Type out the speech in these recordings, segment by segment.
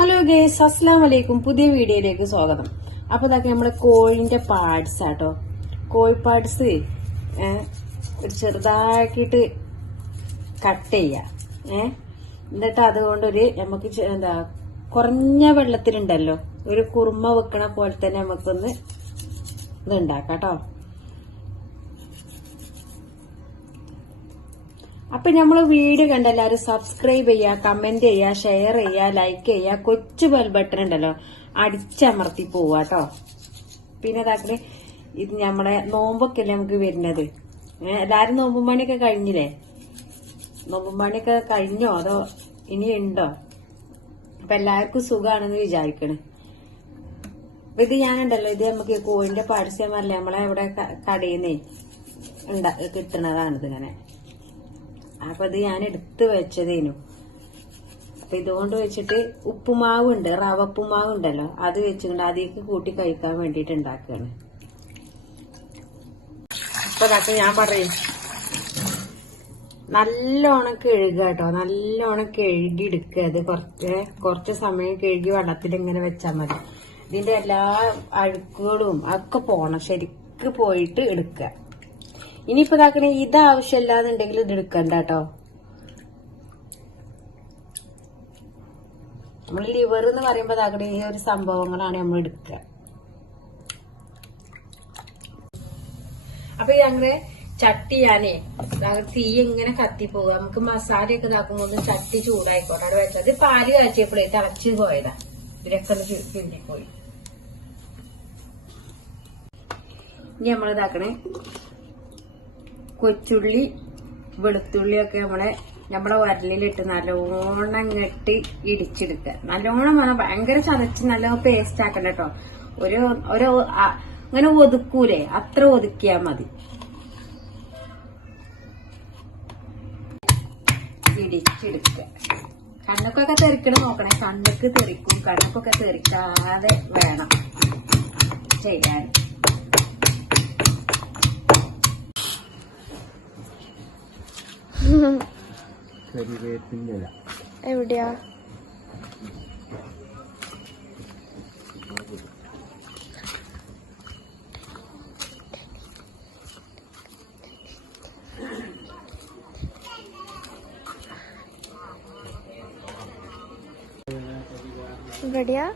Hello guys, അസ്സലാമു അലൈക്കും. പുതിയ വീഡിയോയിലേക്ക് സ്വാഗതം. അപ്പൊ ഇതൊക്കെ നമ്മുടെ കോഴിന്റെ പാർട്സ് ആട്ടോ. കോഴി പാർട്സ് ചെറുതാക്കിയിട്ട് കട്ട് ചെയ്യാം. എന്നിട്ട് അതുകൊണ്ടൊരു നമുക്ക് എന്താ കുറഞ്ഞ വെള്ളത്തിലുണ്ടല്ലോ ഒരു കുറുമ വെക്കണ പോലെ തന്നെ നമുക്കൊന്ന് ഇതുണ്ടാക്കാം കേട്ടോ. അപ്പൊ നമ്മള് വീഡിയോ കണ്ട എല്ലാവരും സബ്സ്ക്രൈബ് ചെയ്യുക, കമന്റ് ചെയ്യുക, ഷെയർ ചെയ്യുക, ലൈക്ക് ചെയ്യുക. കൊച്ചു ബെൽ ബട്ടൺ ഉണ്ടല്ലോ അടിച്ചമർത്തി പോവാട്ടോ. പിന്നെ ഇതാക്കല് ഇത് നമ്മളെ നോമ്പൊക്കെ അല്ലേ നമുക്ക് വരുന്നത്. എല്ലാരും നോമ്പും പണിയൊക്കെ കഴിഞ്ഞില്ലേ? നോമ്പും പണിയൊക്കെ കഴിഞ്ഞോ അതോ ഇനിയുണ്ടോ? അപ്പൊ എല്ലാവർക്കും സുഖാണെന്ന് വിചാരിക്കണേ. അപ്പൊ ഇത് ഞാനുണ്ടല്ലോ, ഇത് നമുക്ക് കോഴിന്റെ പാഴ്സ്യമല്ലേ നമ്മളെ ഇവിടെ കടയിൽ നിന്ന് കിട്ടണതാണിത് ഇങ്ങനെ. അപ്പൊ ഇത് ഞാൻ എടുത്ത് വെച്ചതേനു. അപ്പൊ ഇതുകൊണ്ട് വെച്ചിട്ട് ഉപ്പുമാവുണ്ട്, റവ ഉപ്പുമാവ് ഉണ്ടല്ലോ, അത് വെച്ചുകൊണ്ട് അതിലേക്ക് കൂട്ടി കഴിക്കാൻ വേണ്ടിട്ട് ഉണ്ടാക്കുകയാണ്. അപ്പൊ അതൊക്കെ ഞാൻ പറയും, നല്ലോണം കഴുകുക കേട്ടോ. നല്ലോണം കഴുകി എടുക്കുക. അത് കുറച്ച് സമയം കഴുകി വെള്ളത്തിൽ ഇങ്ങനെ വെച്ചാൽ മതി. ഇതിന്റെ എല്ലാ അഴുക്കുകളും ഒക്കെ പോണം, ശരിക്ക് പോയിട്ട് എടുക്കുക. ഇനിയിപ്പോ ഇതാക്കണേ, ഇത് ആവശ്യമില്ലാന്നുണ്ടെങ്കിൽ ഇത് എടുക്കണ്ട കേട്ടോ. നമ്മൾ ലിവർ എന്ന് പറയുമ്പോ ഇതാക്കണേ ഈ ഒരു സംഭവങ്ങളാണ് നമ്മൾ എടുക്കുക. അപ്പൊ അങ്ങനെ ചട്ടി ഞാനേ തീ ഇങ്ങനെ കത്തിപ്പോവുക. നമുക്ക് മസാലയൊക്കെ ഇതാക്കുമ്പോൾ ചട്ടി ചൂടായിക്കോട്ടെ അവിടെ വെച്ചത്. പാല് കാച്ചിയപ്പോഴേ തിളച്ച് പോയതാ, ഇതിലൊക്കെ ഒന്ന് പിന്തിപ്പോയി. ഇനി നമ്മളിതാക്കണേ കൊച്ചുള്ളി വെളുത്തുള്ളിയൊക്കെ നമ്മളെ ഉരലിലിട്ട് നല്ലോണം ഇങ്ങട്ട് ഇടിച്ചെടുക്കുക. നല്ലോണം വേണം, ഭയങ്കര ചതച്ച് നല്ല പേസ്റ്റ് ആക്കണ്ട കേട്ടോ. ഒരു അങ്ങനെ ഒതുക്കൂലേ, അത്ര ഒതുക്കിയാ മതി. ഇടിച്ചെടുക്കുക. കണ്ണൊക്കെ തെറിക്കണം നോക്കണേ. കണ്ണൊക്കെ തെറിക്കും. കണ്ണൊക്കെ തെറിക്കാതെ വേണം ചെയ്യാൻ. എവിടെയാ? ഇവിടെയാ?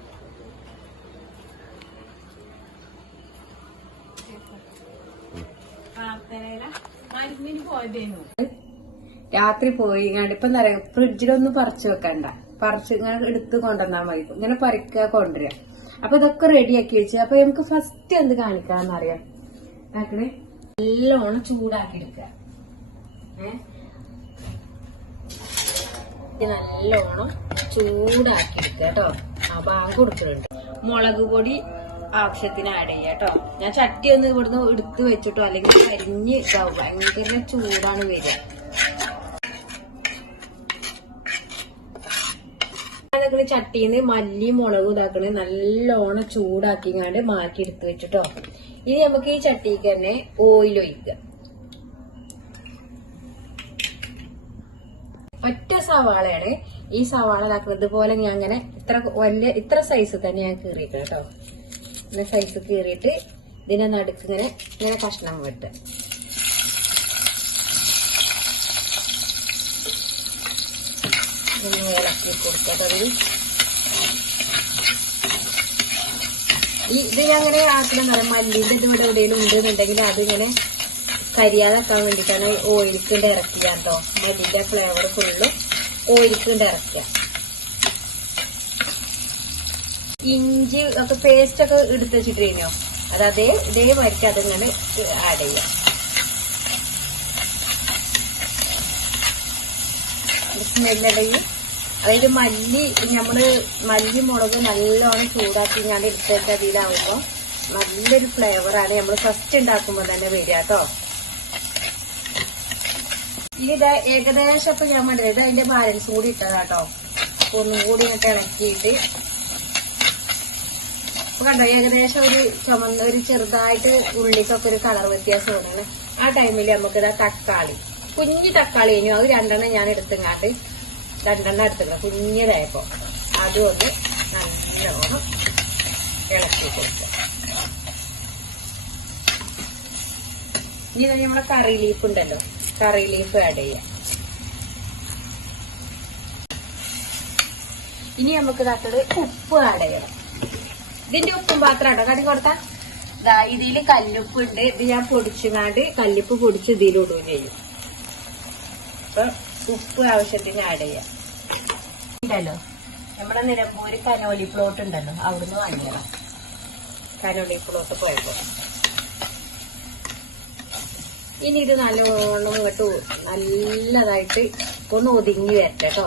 രാത്രി പോയി ഇപ്പൊ എന്താ പറയാ, ഫ്രിഡ്ജിലൊന്നും പറിച്ചു വെക്കണ്ട, പറിച്ച് ഇങ്ങനെ എടുത്ത് കൊണ്ടുവന്നാ മതി. ഇങ്ങനെ പറിക്കുക, കൊണ്ടുവരിക. അപ്പൊ ഇതൊക്കെ റെഡിയാക്കി വെച്ച് അപ്പൊ നമുക്ക് ഫസ്റ്റ് എന്ത് കാണിക്കാന്നറിയാം. ആക്കണേ നല്ലോണം ചൂടാക്കി എടുക്കുക. നല്ലോണം ചൂടാക്കി എടുക്കുക കേട്ടോ. ആ ബാങ്ക് കൊടുക്കുന്നുണ്ട്. മുളക് പൊടി ആവശ്യത്തിന് ആഡ് ചെയ്യാം കേട്ടോ. ഞാൻ ചട്ടി ഒന്ന് ഇവിടുന്ന് എടുത്ത് വെച്ചിട്ടോ, അല്ലെങ്കിൽ കരിഞ്ഞ് ഇതാവും. ഭയങ്കര ചൂടാണ് വരിക. ചട്ടിന്ന് മല്ലി മുളകും ഇതാക്കണേ നല്ലോണം ചൂടാക്കിങ്ങാണ്ട് മാറ്റി എടുത്ത് വെച്ചിട്ടോ. ഇനി നമുക്ക് ഈ ചട്ടിക്ക് തന്നെ ഓയിൽ ഒഴിക്കുക. ഒറ്റ സവാളയാണ്. ഈ സവാള ഇതാക്കുന്നത് ഇതുപോലെ ഞാൻ അങ്ങനെ ഇത്ര സൈസ് തന്നെ ഞാൻ കീറിയിട്ട് കേട്ടോ. ഇങ്ങനെ സൈസ് കീറിയിട്ട് ഇതിനെ നടുക്ക് ഇങ്ങനെ കഷ്ണം വെട്ടുക. ഇളക്കി കൊടുക്കട്ടത്. ഇത് അങ്ങനെ ആക്കണമെന്ന് പറയാം. മല്ലിന്റെ ഇത് ഇവിടെ എവിടെയെങ്കിലും ഉണ്ടെന്നുണ്ടെങ്കിൽ അതിങ്ങനെ കരിയാതാക്കാൻ വേണ്ടിയിട്ടാണ് ഓയിൽക്കിണ്ട് ഇറക്കുക കേട്ടോ. മല്ലിന്റെ ഫ്ലേവർ ഫുള്ള് ഓയിൽക്കിണ്ട് ഇറക്കുക. ഇഞ്ചി ഒക്കെ പേസ്റ്റ് ഒക്കെ എടുത്ത് വെച്ചിട്ട് കഴിഞ്ഞോ, അത് ഇതേമാതിരിക്ക് അതിങ്ങനെ ആഡ് ചെയ്യാം. സ്മെല്ലുണ്ടെങ്കിൽ അതായത് മല്ലി മുളക് നല്ലോണം ചൂടാക്കി ഞാൻ എടുത്തിട്ട് അതിലാവുമ്പോ നല്ലൊരു ഫ്ലേവറാണ് നമ്മൾ ഫസ്റ്റ് ഉണ്ടാക്കുമ്പോൾ തന്നെ വരിക കേട്ടോ. ഇത് ഏകദേശം ഇപ്പൊ ഞാൻ വേണ്ടത് അതിന്റെ ബാലൻസ് കൂടി ഇട്ടതാട്ടോ. അപ്പൊ ഒന്നും കൂടി ഇങ്ങോട്ട് ഇളക്കിയിട്ട് അപ്പൊ കണ്ടോ, ഏകദേശം ഒരു ചെറുതായിട്ട് ഉള്ളിക്കൊക്കെ ഒരു കളർ വ്യത്യാസം തോന്നുന്നു. ആ ടൈമിൽ നമുക്കിതാ തക്കാളി, കുഞ്ഞു തക്കാളി കഴിഞ്ഞു, അത് 2 ഞാൻ എടുത്തങ്ങാട്ട് 2 എടുത്തിക്കണം കുഞ്ഞതായപ്പോ. അതുകൊണ്ട് നല്ലോണം ഇളക്കി കൊടുക്കുക. ഇനി നമ്മളെ കറി ലീഫ് ഉണ്ടല്ലോ, കറി ലീഫ് ആഡ് ചെയ്യാം. ഇനി നമുക്ക് ഇതാക്കത് ഉപ്പ് ആഡ് ചെയ്യണം. ഇതിന്റെ ഉപ്പും പാത്രം ഉണ്ടോ കടി കൊടുത്താ ഇതില് കല്ലുപ്പ് ഉണ്ട്. ഇത് ഞാൻ പൊടിച്ചുങ്ങാണ്ട് കല്ലുപ്പ് പൊടിച്ച് ഇതിലിടുകയും ചെയ്യും. അപ്പൊ ഉപ്പ് ആവശ്യത്തിന് ആഡ് ചെയ്യാം. ഉണ്ടല്ലോ നമ്മുടെ നിലമ്പൂര് കനോലി പ്ലോട്ട് ഉണ്ടല്ലോ, അവിടുന്ന് വാങ്ങിയതാണ്. കനോലി പ്ലോട്ട് പോയപ്പോ ഇനി ഇത് നല്ലോണം ഇങ്ങോട്ട് നല്ലതായിട്ട് ഒന്ന് ഒതുങ്ങി വരട്ടെ കേട്ടോ.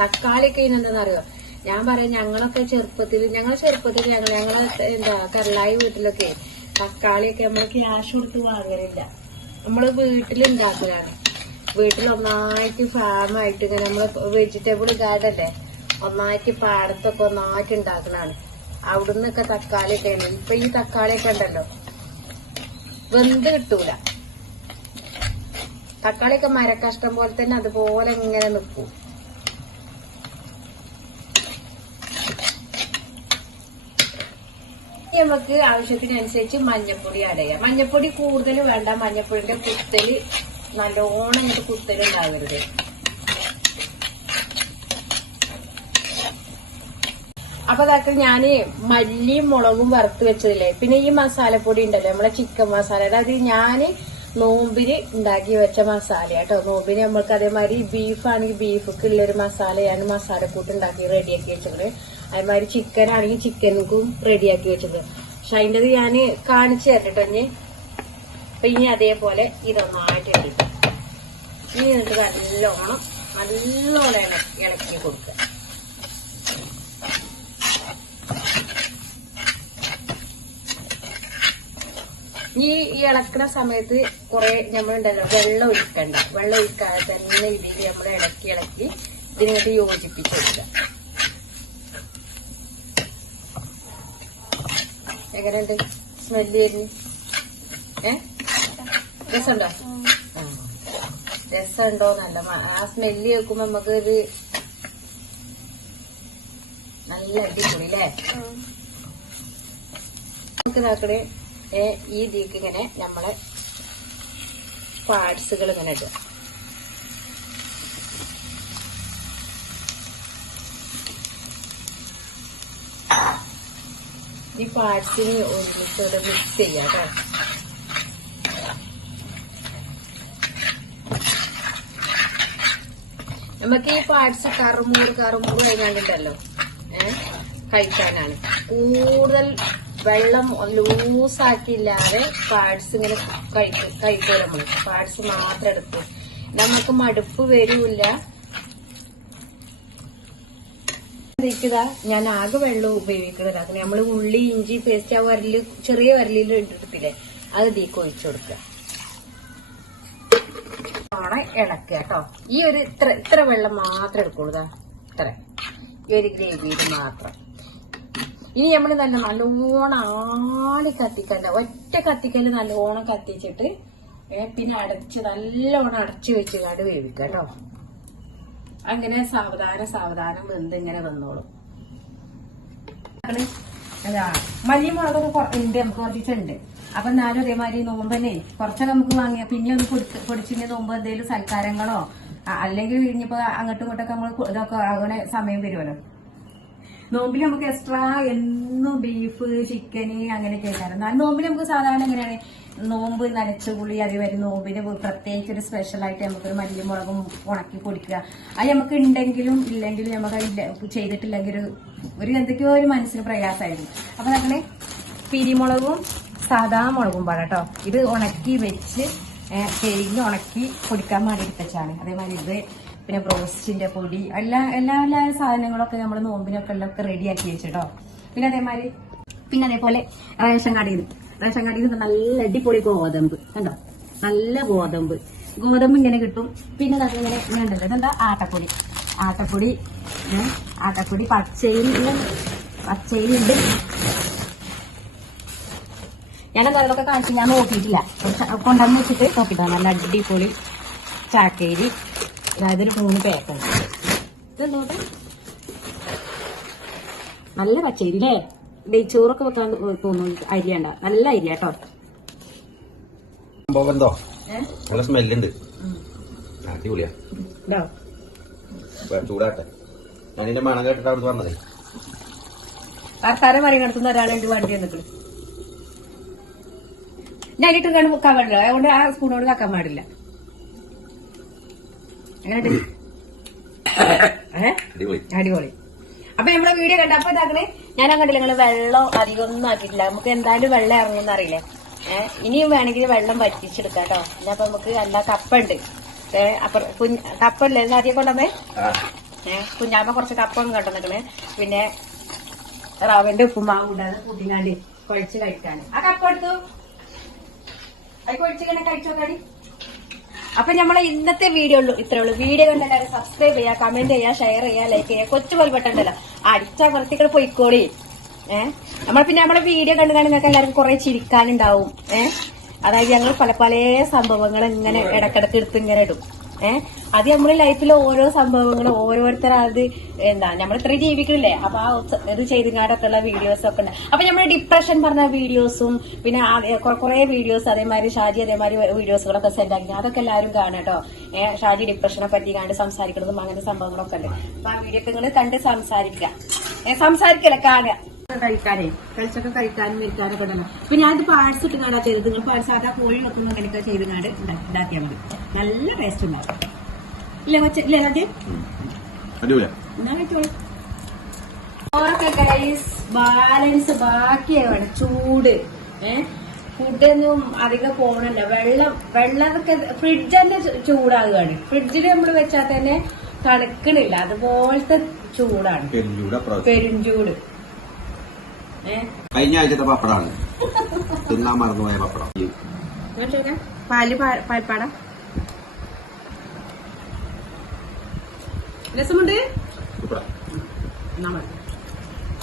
തക്കാളിയൊക്കെ ഇതിനെന്താണെന്നറിയോ, ഞാൻ പറയാം ഞങ്ങളെ ചെറുപ്പത്തിൽ ഞങ്ങളെ എന്താ കരളായി വീട്ടിലൊക്കെ തക്കാളിയൊക്കെ നമ്മൾ ക്യാഷ് കൊടുത്ത് വാങ്ങലില്ല. നമ്മള് വീട്ടിലുണ്ടാക്കലാണ്. വീട്ടിൽ ഒന്നായിട്ട് ഫാമായിട്ട് ഇങ്ങനെ നമ്മള് വെജിറ്റബിൾ ഗാർഡൻ അല്ലേ, ഒന്നായിട്ട് പാടത്തൊക്കെ ഒന്നായിട്ട് ഉണ്ടാക്കണാണ്. അവിടുന്നൊക്കെ തക്കാളിയൊക്കെ ആണ്. ഇപ്പൊ ഈ തക്കാളിയൊക്കെ ഉണ്ടല്ലോ വെന്ത് കിട്ടൂല. തക്കാളിയൊക്കെ മരക്കഷ്ടം പോലെ തന്നെ അതുപോലെ ഇങ്ങനെ നിൽക്കും. നമുക്ക് ആവശ്യത്തിനനുസരിച്ച് മഞ്ഞപ്പൊടി ആഡ് ചെയ്യാം. മഞ്ഞപ്പൊടി കൂടുതൽ വേണ്ട. മഞ്ഞപ്പൊടിന്റെ കുത്തല് നല്ലോണം ഇങ്ങോട്ട് കുത്തലുണ്ടാവരുത്. അപ്പൊ അതൊക്കെ ഞാന് മല്ലിയും മുളകും വറുത്ത് വെച്ചതില്ലേ, പിന്നെ ഈ മസാലപ്പൊടി ഉണ്ടല്ലോ നമ്മളെ ചിക്കൻ മസാല, അത് ഞാന് നോമ്പിന് ഉണ്ടാക്കി വെച്ച മസാല കേട്ടോ. നോമ്പിന് നമ്മൾക്ക് അതേമാതിരി ബീഫാണെങ്കിൽ ബീഫൊക്കെ ഉള്ളൊരു മസാലയാണ് മസാലക്കൂട്ട് ഉണ്ടാക്കി റെഡിയാക്കി വെച്ചത്. അതേമാതിരി ചിക്കൻ ആണെങ്കിൽ ചിക്കനും റെഡിയാക്കി വെച്ചത്. പക്ഷെ അതിൻ്റെത് ഞാൻ കാണിച്ചു തരട്ടോ ഇനി. അപ്പൊ ഇനി അതേപോലെ ഇതൊന്നായിട്ട് എടുക്കും. ഇനി എന്നിട്ട് നല്ലോണം ഇളക്കി കൊടുക്കുക. ഈ ഇളക്കുന്ന സമയത്ത് കുറെ നമ്മളുണ്ടല്ലോ വെള്ളം ഒഴിക്കണ്ട. വെള്ളം ഒഴിക്കാതെ തന്നെ ഇതിൽ നമ്മൾ ഇളക്കി ഇതിനകത്ത് യോജിപ്പിച്ച് കൊടുക്കുക. എങ്ങനെയുണ്ട് സ്മെല്ല് വരുന്നു? രസമുണ്ടോ? രസമുണ്ടോ നല്ല ആ സ്മെല്ല് കേൾക്കുമ്പോ നമുക്ക് ഇത് നല്ല അടിപൊളി അല്ലേ? നമുക്ക് ഇതാക്കണേ ഈ ഇതിലേക്ക് ഇങ്ങനെ നമ്മളെ പാർട്സുകൾ ഇങ്ങനെ ഇടുക. ഈ പാർട്സിന് ഒരുമിച്ചോടെ മിക്സ് ചെയ്യാം കേട്ടോ. നമുക്ക് ഈ പാർട്സ് കറുമൂറ് കഴിഞ്ഞാണ്ടല്ലോ കഴിക്കാനാണ്. കൂടുതൽ വെള്ളം ലൂസാക്കിയില്ലാതെ പാർട്സ് ഇങ്ങനെ കഴിക്കുക. നമ്മള് പാർട്സ് മാത്രം എടുക്കും. നമുക്ക് മടുപ്പ് വരൂല്ല. ഞാൻ ആകെ വെള്ളം ഉപയോഗിക്കുന്നത് അതിന് നമ്മള് ഉള്ളി ഇഞ്ചി പേസ്റ്റ് ആ വരല് ചെറിയ വരലിൽ ഇട്ടിട്ടില്ലേ അത് ഇതിക്ക് ഒഴിച്ചു കൊടുക്കുക. ഇളക്കുക കേട്ടോ. ഈ ഒരു ഇത്ര വെള്ളം മാത്രം എടുക്കുള്ളൂ. ഇത്ര ഈ ഒരു ഗ്രേവിയിൽ മാത്രം. ഇനി നമ്മള് നല്ലോണം ആടി കത്തിക്കണ്ട. ഒറ്റ കത്തിക്കല് നല്ലോണം കത്തിച്ചിട്ട് പിന്നെ നല്ലോണം അടച്ചു വെച്ച് കാട് വേവിക്കുക കേട്ടോ. അങ്ങനെ സാവധാനം വെന്ത് ഇങ്ങനെ വന്നോളും. മല്ലി മുളകൊക്കെ ഉണ്ട്, നമുക്ക് കുറച്ചുണ്ട്. അപ്പൊ എന്നാലും അതേമാതിരി നോമ്പന്നെ കുറച്ചൊക്കെ നമുക്ക് വാങ്ങിയ പിന്നെ ഒന്ന് പൊടിച്ചിന്റെ നോമ്പ് എന്തെങ്കിലും സൽക്കാരങ്ങളോ അല്ലെങ്കിൽ ഇനിയിപ്പോ അങ്ങോട്ടും ഇങ്ങോട്ടൊക്കെ നമ്മൾ ഇതൊക്കെ അങ്ങനെ സമയം വരുമല്ലോ. നോമ്പിൽ നമുക്ക് എക്സ്ട്രാ എന്നും ബീഫ് ചിക്കന് അങ്ങനെയൊക്കെ ഉണ്ടായിരുന്നു. എന്നാൽ നോമ്പിൽ നമുക്ക് സാധാരണ എങ്ങനെയാണ് നോമ്പ് നനച്ചുപുളി അതേമാതിരി നോമ്പിന് പ്രത്യേകിച്ച് ഒരു സ്പെഷ്യലായിട്ട് നമുക്കൊരു മല്ലിമുളകും ഉണക്കി പൊടിക്കുക. അത് നമുക്ക് ഉണ്ടെങ്കിലും ഇല്ലെങ്കിലും നമുക്ക് ചെയ്തിട്ടില്ലെങ്കിൽ ഒരു എന്തൊക്കെയോ ഒരു മനസ്സിന് പ്രയാസമായിരുന്നു. അപ്പൊ നമ്മള് പിരിമുളകും സാധാ മുളകും പാടാട്ടോ. ഇത് ഉണക്കി വെച്ച് കഴുകി ഉണക്കി പൊടിക്കാൻ വേണ്ടി എടുത്തച്ചാണ്. അതേമാതിരി ഇത് പിന്നെ ബ്രോസ്റ്റിന്റെ പൊടി എല്ലാ സാധനങ്ങളൊക്കെ നമ്മൾ നോമ്പിനൊക്കെ ഉള്ളതൊക്കെ റെഡിയാക്കി വെച്ചിട്ടോ. പിന്നെ അതേപോലെ റേഷൻ കടയിൽ നല്ല അടിപൊളി ഗോതമ്പ് കണ്ടോ, നല്ല ഗോതമ്പ് ഇങ്ങനെ കിട്ടും. പിന്നെ അതിങ്ങനെ ഉണ്ടല്ലോ ഇതെന്താ ആട്ടപ്പൊടി പച്ചരി ഉണ്ട്. ഞാനെന്താ അതൊക്കെ കാണിച്ചു ഞാൻ നോക്കിയിട്ടില്ല. കൊണ്ടുവന്ന് വെച്ചിട്ട് നോക്കിട്ടോ. നല്ല അടിപൊളി ചാക്കേരി, അതായത് ഒരു 3 പാക്കുണ്ട്. ഇതെന്തോട്ട് നല്ല പച്ചരി അല്ലേ? നെയ്ച്ചോറൊക്കെ വെക്കാൻ തോന്നുന്നു. അരിയണ്ട, നല്ല അരി കേട്ടോ. എന്തോ നല്ല സ്മെല്ലുണ്ട്. അടിപൊളിയാ. ചൂടാട്ടെ. ഞാനിന്റെ മണം കേട്ടിട്ട് അവിടെ പറഞ്ഞതേ. വർത്താനം മറികടത്തുന്ന ഒരാളുണ്ട് വണ്ടി വന്നിട്ട്. ഞാനിട്ട് വെക്കാൻ പാടില്ല, അതുകൊണ്ട് ആ സ്പൂണോട് കാക്കാൻ പാടില്ല. അങ്ങനെ അടിപൊളി. അപ്പൊ നമ്മളെ വീഡിയോ കണ്ട അപ്പൊ ഇതാക്കണേ, ഞാൻ കണ്ടില്ല നിങ്ങള് വെള്ളം അധികം ഒന്നും ആക്കിയിട്ടില്ല. നമുക്ക് എന്തായാലും വെള്ളം ഇറങ്ങുമെന്ന് അറിയില്ലേ. ഇനിയും വേണമെങ്കിൽ വെള്ളം വറ്റിച്ചെടുക്കാം കേട്ടോ. അപ്പൊ നമുക്ക് എല്ലാ കപ്പുണ്ട്. അപ്പൊ കപ്പല്ലേ ആദ്യം കൊണ്ടുവന്നേ. കുഞ്ഞാമ്മ കുറച്ച് കപ്പൊന്നും കൊണ്ടുവന്നിക്കണേ. പിന്നെ റവന്റെ ഉപ്പുമാവ് കൂടാതെ കൂട്ടിങ്ങാണ്ട് കുഴച്ച് കഴിക്കാന്. ആ കപ്പ എടുത്തു അത് കുഴച്ചിങ്ങനെ കഴിച്ചോക്കാടി. അപ്പൊ നമ്മളെ ഇന്നത്തെ വീഡിയോ ഇത്രേ ഉള്ളൂ. വീഡിയോ കണ്ട് എല്ലാവരും സബ്സ്ക്രൈബ് ചെയ്യാ, കമന്റ് ചെയ്യാ, ഷെയർ ചെയ്യാ, ലൈക്ക് ചെയ്യാ. കൊച്ചു പോലെ പെട്ടണ്ടല്ലോ അടിച്ചമർത്തിക്കൾ പൊയ്ക്കോളി. നമ്മളെ വീഡിയോ കണ്ടു നിങ്ങൾക്ക് എല്ലാവർക്കും കുറെ ചിരിക്കാനുണ്ടാവും. അതായത് ഞങ്ങൾ പല പല സംഭവങ്ങൾ ഇങ്ങനെ ഇടക്കിടക്ക് എടുത്ത് ഇങ്ങനെ ഇടും. അത് നമ്മുടെ ലൈഫിലെ ഓരോ സംഭവങ്ങളും ഓരോരുത്തർ അത് നമ്മൾ ഇത്ര ജീവിക്കണില്ലേ. അപ്പൊ ആ ഇത് ചെയ്തുകാടൊക്കെ ഉള്ള വീഡിയോസ് ഒക്കെ ഉണ്ട്. അപ്പൊ നമ്മുടെ ഡിപ്രഷൻ പറഞ്ഞ വീഡിയോസും പിന്നെ കുറെ വീഡിയോസ് അതേമാതിരി ഷാജി അതേമാതിരി വീഡിയോസുകളൊക്കെ സെൻഡ് ആക്കി അതൊക്കെ എല്ലാവരും കാണാം കേട്ടോ. ഷാജി ഡിപ്രഷനെ പറ്റി കണ്ട് സംസാരിക്കുന്നതും അങ്ങനത്തെ സംഭവങ്ങളൊക്കെ ഉണ്ട്. അപ്പൊ ആ വീഡിയോ ഒക്കെ നിങ്ങൾ കണ്ട് സംസാരിക്കല കാണുക. കഴിക്കാനേ കഴിച്ചൊക്കെ കഴിക്കാനും ഇരിക്കാനൊക്കെ ഉണ്ടല്ലോ. ഇപ്പൊ ഞാനിത് പാഴ്സ് ഇട്ട് കാണാ ചെയ്തത്. നിങ്ങൾ പാഴ്സ് സാധാ കോഴി വെക്കുന്ന കണിക്ക ചെയ്ത് കാട് ഇതാക്കിയാൽ മതി. നല്ല ടേസ്റ്റ് ഉണ്ടാവും. ഇല്ല ഇല്ലേ ആദ്യം എന്നാ കഴിച്ചോളൂ. ചോറൊക്കെ ഗൈസ് ബാലൻസ് ബാക്കിയാണ്. ചൂട് ഫുഡൊന്നും അധികം പോകണില്ല. വെള്ളമൊക്കെ ഫ്രിഡ്ജ് തന്നെ ചൂടാകുകയാണ്. ഫ്രിഡ്ജിൽ നമ്മൾ വെച്ചാൽ തന്നെ തണുക്കണില്ല. അതുപോലത്തെ ചൂടാണ്, പെരുംചൂട്. കഴിഞ്ഞ ആഴ്ചത്തെ പപ്പടാണ് തിന്നാൻ മറന്നുപോയ പപ്പടം. പാൽപ്പാട രസമുണ്ട്.